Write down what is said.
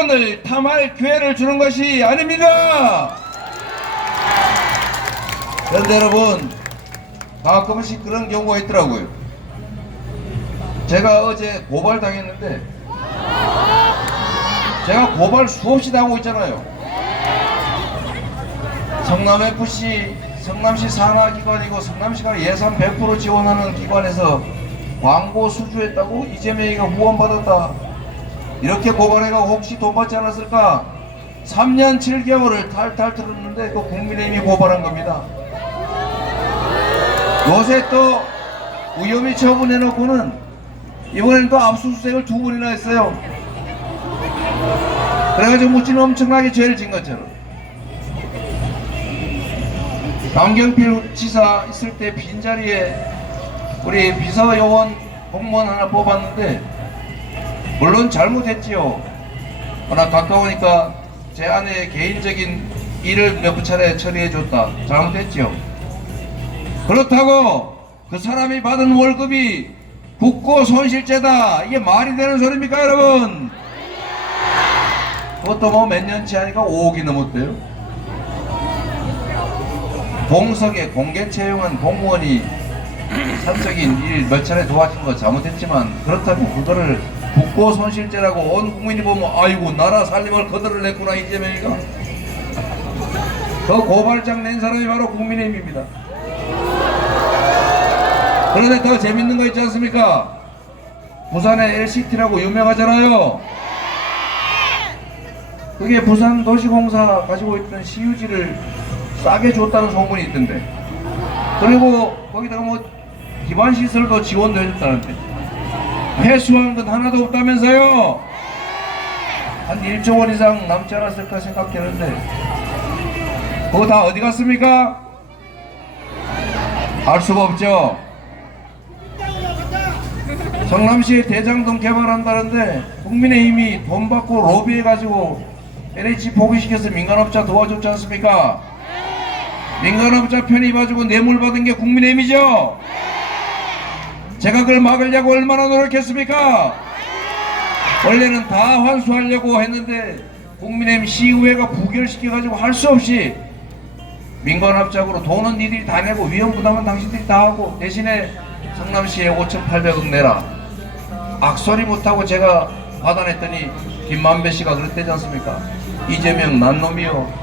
정권을 탐할 기회를 주는 것이 아닙니다. 그런데 여러분 가끔씩 그런 경우가 있더라고요. 제가 어제 고발 당했는데 제가 고발 수없이 당하고 있잖아요. 성남FC 성남시 산하기관이고 성남시가 예산 100% 지원하는 기관에서 광고 수주했다고 이재명이가 후원받았다. 이렇게 고발해가 혹시 돈 받지 않았을까? 3년 7개월을 탈탈 털었는데 그 국민의힘이 고발한 겁니다. 요새 또 위험이 처분해놓고는 이번엔 또 압수수색을 두 번이나 했어요. 그래가지고 무지는 엄청나게 죄를 진 것처럼. 남경필 지사 있을 때 빈자리에 우리 비서요원 공무원 하나 뽑았는데 물론 잘못했지요. 워낙 가까우니까 제 아내의 개인적인 일을 몇 차례 처리해줬다. 잘못했지요. 그렇다고 그 사람이 받은 월급이 국고 손실죄다. 이게 말이 되는 소리입니까, 여러분? 그것도 뭐 몇 년치 하니까 5억이 넘었대요. 공석에 공개 채용한 공무원이 사적인 일 몇 차례 도와준 거 잘못했지만 그렇다고 그거를 국고 손실죄라고 온 국민이 보면 아이고 나라 살림을 거들을 냈구나 이재명이가 그 고발장 낸 사람이 바로 국민의힘입니다. 그런데 더 재밌는 거 있지 않습니까? 부산의 LCT라고 유명하잖아요. 그게 부산 도시공사 가지고 있던 시유지를 싸게 줬다는 소문이 있던데. 그리고 거기다가 뭐 기반 시설도 지원도 해줬다는데. 회수한 건 하나도 없다면서요? 한 1조 원 이상 남지 않았을까 생각되는데. 그거 다 어디 갔습니까? 알 수가 없죠. 성남시에 대장동 개발한다는데 국민의힘이 돈 받고 로비해가지고 LH 포기시켜서 민간업자 도와줬지 않습니까? 민간업자 편입 봐주고 뇌물 받은 게 국민의힘이죠? 제가 그걸 막으려고 얼마나 노력했습니까? 원래는 다 환수하려고 했는데 국민의힘 시의회가 부결시켜가지고 할 수 없이 민간업자로 돈은 니들이 다 내고 위험 부담은 당신들이 다 하고 대신에 성남시에 5,800억 내라. 악소리 못하고 제가 받아냈더니 김만배 씨가 그랬대지 않습니까? 이재명 난 놈이요.